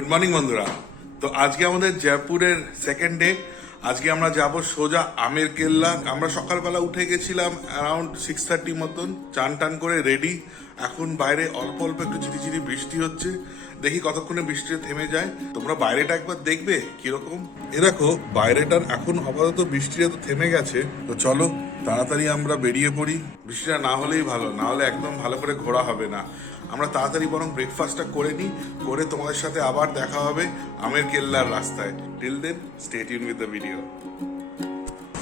Good morning বন্ধুরা। তো আজকে আমাদের জয়পুরের সেকেন্ড ডে। আজকে আমরা যাব সোজা আমের কেল্লা। আমরা সকালবেলা উঠে গেছিলাম অ্যারাউন্ড 6:30 মতন, চান টান করে রেডি। এখন বাইরে অল্প অল্প একটু ঝিরিঝিরি বৃষ্টি হচ্ছে, দেখি কতক্ষণে বৃষ্টিটা থেমে যায়। তোমরা বাইরেটা একবার দেখবে কিরকম। এ দেখো বাইরেটার এখন আপাতত বৃষ্টিটা তো থেমে গেছে। তো চলো তাড়াতাড়ি আমরা বেরিয়ে পড়ি। বৃষ্টিটা না হলেই ভালো, না হলে একদম ভালো করে ঘোরা হবে না। আমরা তাড়াতাড়ি বরং ব্রেকফাস্টটা করে নিই, করে তোমাদের সাথে আবার দেখা হবে আমের কেল্লার রাস্তায়। Till then stay tune with the video.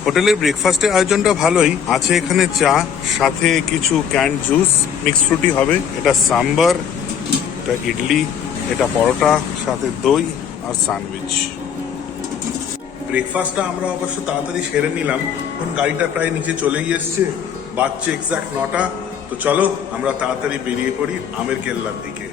হোটেলের ব্রেকফাস্টের আয়োজনটা ভালোই আছে। এখানে চা, সাথে কিছু ক্যান্ড জুস, মিক্স ফ্রুটি হবে। এটা সাম্বার, এটা ইডলি, এটা পরোটা, সাথে দই আর স্যান্ডউইচ। ব্রেকফাস্টটা আমরা অবশ্য তাড়াতাড়ি সেরে নিলাম। এখন গাড়িটা প্রায় নিচে চলেই এসছে, বাজছে এক্সাক্ট 9টা। তো চলো আমরা তাড়াতাড়ি বেরিয়ে পড়ি আমের কেল্লার দিকে।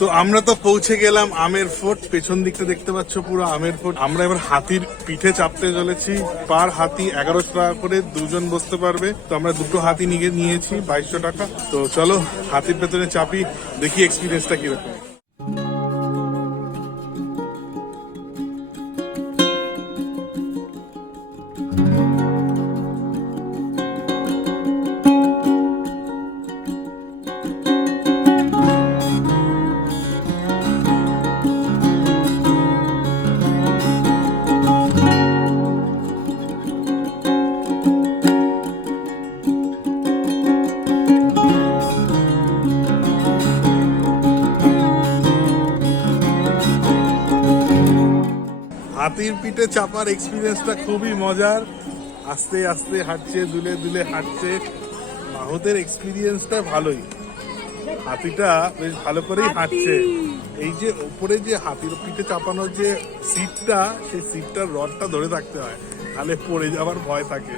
তো আমরা তো পৌঁছে গেলাম আমের ফোর্ট। পেছন দিকটা দেখতে পাচ্ছ পুরো আমের ফোর্ট। আমরা এবার হাতির পিঠে চাপতে চলেছি। পার হাতি 1100 টাকা করে, দুজন বসতে পারবে। তো আমরা দুটো হাতি নিয়েছি 2200 টাকা। তো চলো হাতির পেছনে চাপি, দেখি এক্সপিরিয়েন্সটা কিরকম। হাতির পিঠে চাপার এক্সপিরিয়েন্সটা খুবই মজার। আস্তে আস্তে হাঁটছে, দুলে দুলে হাঁটছে। মাহুতের এক্সপিরিয়েন্সটা ভালোই, হাতিটা বেশ ভালো করেই হাঁটছে। এই যে উপরে যে হাতির পিঠে চাপানোর যে সিটটা, সেই সিটটার রডটা ধরে থাকতে হয়, তাহলে পড়ে যাওয়ার ভয় থাকে।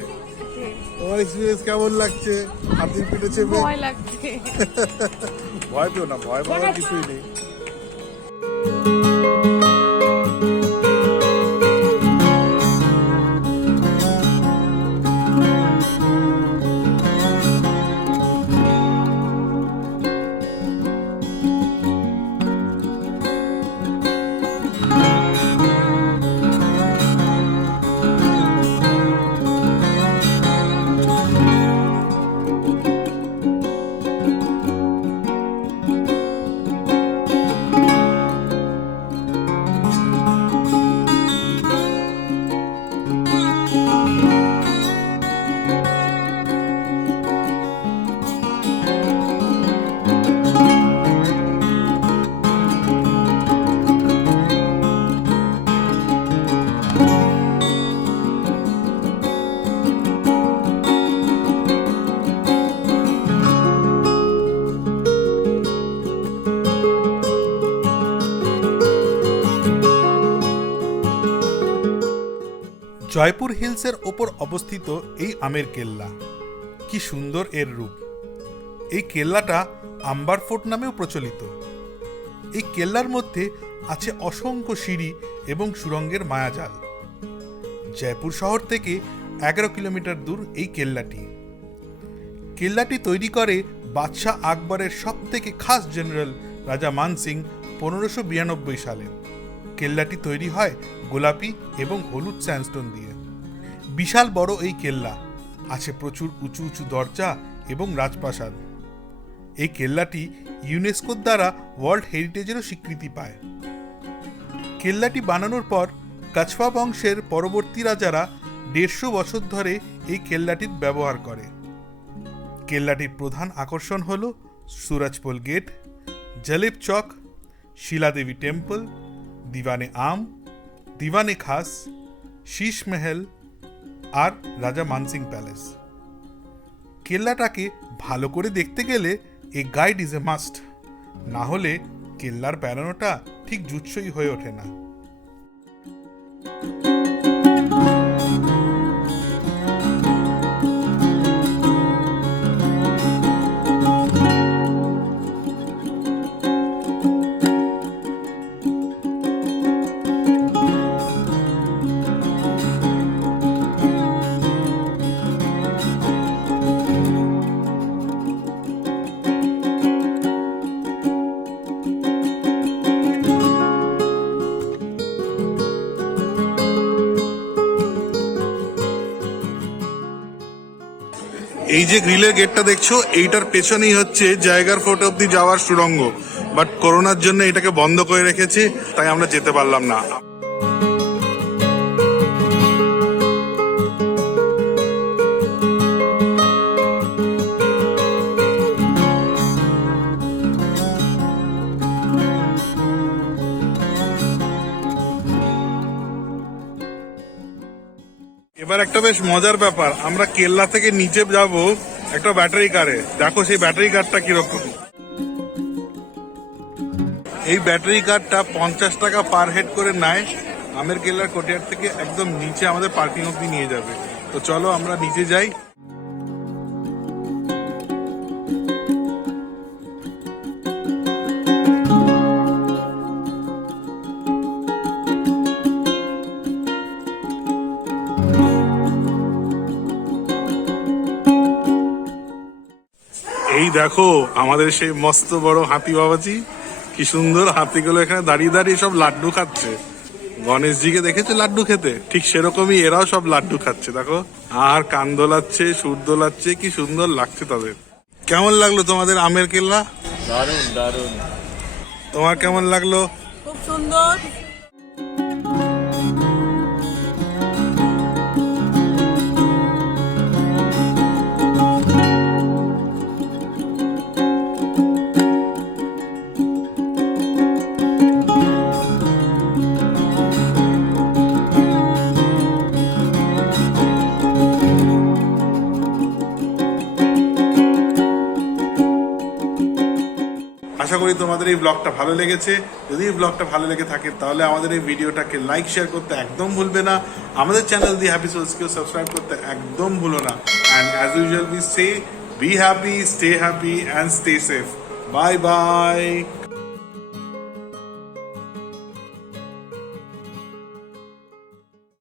তোমার এক্সপিরিয়েন্স কেমন লাগছে হাতির পিঠে চেপে? ভয় লাগছে। ভয় পেও না, ভয় পাওয়ার কিছুই নেই। জয়পুর হিলসের ওপর অবস্থিত এই আমের কেল্লা, কি সুন্দর এর রূপ। এই কেল্লাটা আম্বার ফোর্ট নামেও প্রচলিত। এই কেল্লার মধ্যে আছে অসংখ্য সিঁড়ি এবং সুড়ঙ্গের মায়াজাল। জয়পুর শহর থেকে 11 কিলোমিটার দূর এই কেল্লাটি। কেল্লাটি তৈরি করে বাদশাহ আকবরের সবথেকে খাস জেনারেল রাজা মান সিং 1592 সালে। কেল্লাটি তৈরি হয় গোলাপি এবং হলুদ স্যান্ডস্টোন দিয়ে। বিশাল বড় এই কেল্লা, আছে প্রচুর উঁচু উঁচু দরজা এবং রাজপ্রাসাদ। এই কেল্লাটি ইউনেস্কোর দ্বারা ওয়ার্ল্ড হেরিটেজেরও স্বীকৃতি পায়। কেল্লাটি বানানোর পর কছওয়া বংশের পরবর্তী রাজারা 150 বছর ধরে এই কেল্লাটির ব্যবহার করে। কেল্লাটির প্রধান আকর্ষণ হল সুরাজ পোল গেট, জলেব চক, শিলাদেবী টেম্পল, দিওয়ানে আম, দিওয়ানে খাস, শীশ মহল আর রাজা মানসিং প্যালেস। কেল্লাটাকে ভালো করে দেখতে গেলে a guide is a must, না হলে কেল্লার বেড়ানোটা ঠিক জুৎসই হয়ে ওঠে না। এই যে গ্রিলের গেটটা দেখছো, এইটার পেছনেই হচ্ছে জায়গার ফোর্ট অব্দি যাওয়ার সুড়ঙ্গ, বাট করোনার জন্য এটাকে বন্ধ করে রেখেছে, তাই আমরা যেতে পারলাম না। এবার একটা বেশ মজার ব্যাপার, আমরা কেল্লা থেকে নিচে যাব একটা ব্যাটারি কারে। দেখো সেই ব্যাটারি কারটা কিরকম। এই ব্যাটারি কারটা 50 টাকা পার হেড করে নেয়। আমের কেল্লার কোর্টিয়ার্ড থেকে একদম নিচে আমাদের পার্কিং অব্দি নিয়ে যাবে। তো চলো আমরা নিচে যাই। এই দেখো আমাদের সেই মস্ত বড় হাতি বাবাজি, কি সুন্দর হাতিগুলো এখানে দাঁড়িয়ে দাঁড়িয়ে সব লাড্ডু খাচ্ছে। গণেশজিকে দেখেছে লাড্ডু খেতে, ঠিক সেরকমই এরাও সব লাড্ডু খাচ্ছে। দেখো, আর কান দোলাচ্ছে, সুর দোলাচ্ছে, কি সুন্দর লাগছে তাদের। কেমন লাগলো তোমাদের আমের কেল্লা? দারুণ দারুণ। তোমার কেমন লাগলো? খুব সুন্দর। আশা করি তোমাদের এই ব্লগটা ভালো লেগেছে। যদি এই ব্লগটা ভালো লেগে থাকে তাহলে আমাদের এই ভিডিওটাকে লাইক শেয়ার করতে একদম ভুলবে না। আমাদের চ্যানেল দি হ্যাপি সোলসকেও সাবস্ক্রাইব করতে একদম ভুলো না। And as usual we say, be happy, stay happy and stay safe. Bye bye.